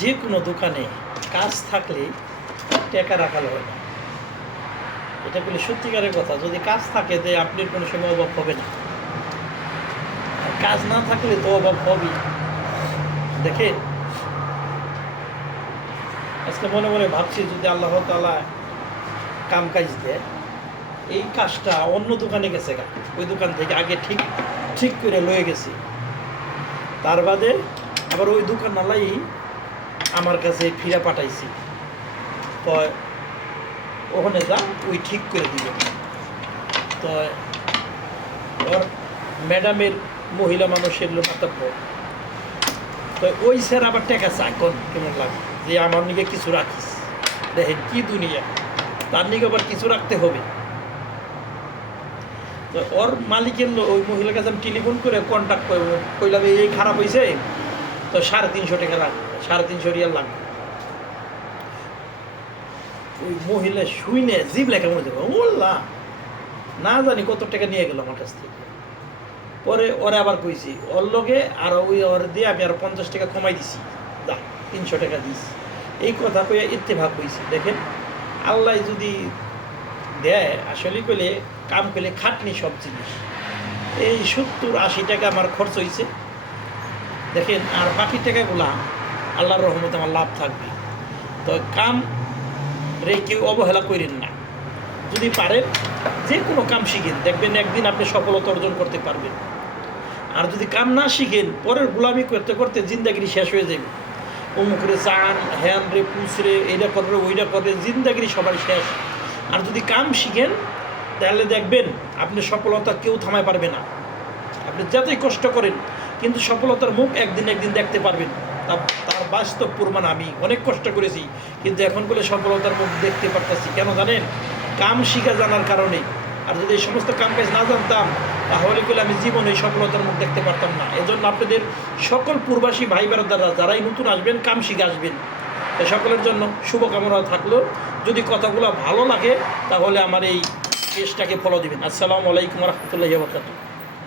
যে কোনো দোকানে কাজ থাকলে টাকা রাখাল হয় না। এটা বলে সত্যিকারের কথা। যদি কাজ থাকে যে আপনার কোনো সময় অভাব হবে না, আর কাজ না থাকলে তো অভাব হবেই। দেখেন, আজকে মনে মনে ভাবছি যদি আল্লাহ তাআলা কাম কাজ দেয়, এই কাজটা অন্য দোকানে গেছে গা, ওই দোকান থেকে আগে ঠিক ঠিক করে লয়ে গেছি, তার বাদে আবার ওই দোকানওয়ালাই আমার কাছে ফিরে পাঠাইছি, তো ওখানে যা ওই ঠিক করে দিল। তো ওর ম্যাডামের মহিলা মানুষের মাতাব্য, তো ওই স্যার আবার টাকা চায়। কোন কেমন লাগে যে আমার নিকে কিছু রাখিস, দেখেন কি দুনিয়া, তার নিকে আবার কিছু রাখতে হবে। তো ওর মালিকের ওই মহিলার কাছে আমি টেলিফোন করে কন্ট্যাক্ট করলাম, এই খারাপ হয়েছে, তো 350 টাকা লাগবে, 350 রিয়াল লাগবে। ওই মহিলা শুইনে জিভ লেখা মনে যাবে, বললাম না জানি কত টাকা নিয়ে গেল আমার কাছ থেকে। পরে ওরে আবার কইছি ওর লগে, আর ওই ওর দিয়ে আমি আর 50 টাকা কমাই দিছি, যা 300 টাকা দিস। এই কথা কইয়া ইত্তেফাক হয়েছি। দেখেন, আল্লাহ যদি দেয়, আসলে কইলে কাম করলে খাটনি সব জিনিস। এই 70-80 টাকা আমার খরচ হয়েছে, দেখেন, আর বাকি টাকাগুলা আল্লাহর রহমতে আমার লাভ থাকবে। তো কাম রে কেউ অবহেলা করেন না। যদি পারেন যে কোনো কাম শিখেন, দেখবেন একদিন আপনি সফলতা অর্জন করতে পারবেন। আর যদি কাম না শিখেন, পরের গোলামি করতে করতে জিন্দাগিরি শেষ হয়ে যাবে। অমুকরে চান, হ্যান রে, পুষরে, এইটা করবে ওইটা করবে, জিন্দাগিরি সবার শেষ। আর যদি কাম শিখেন, তাহলে দেখবেন আপনি সফলতা কেউ থামায় পারবে না। আপনি যতই কষ্ট করেন, কিন্তু সফলতার মুখ একদিন একদিন দেখতে পারবেন। তার বাস্তব প্রমাণ আমি অনেক কষ্ট করেছি, কিন্তু এখন বলে সফলতার মুখ দেখতে পারতেছি। কেন জানেন? কাম শিখা জানার কারণে। আর যদি এই সমস্ত কাম কাজ না জানতাম, তাহলে বলে আমি জীবনে সফলতার মুখ দেখতে পারতাম না। এজন্য আপনাদের সকল পূর্বাসী ভাই বোনেরা যারাই নতুন আসবেন, কাম শিখে আসবেন। সকলের জন্য শুভকামনা থাকলো। যদি কথাগুলো ভালো লাগে, তাহলে আমার এই পেজটাকে ফলো দিবেন। আসসালামু আলাইকুম ওয়া রাহমাতুল্লাহি ওয়া বারাকাতুহু।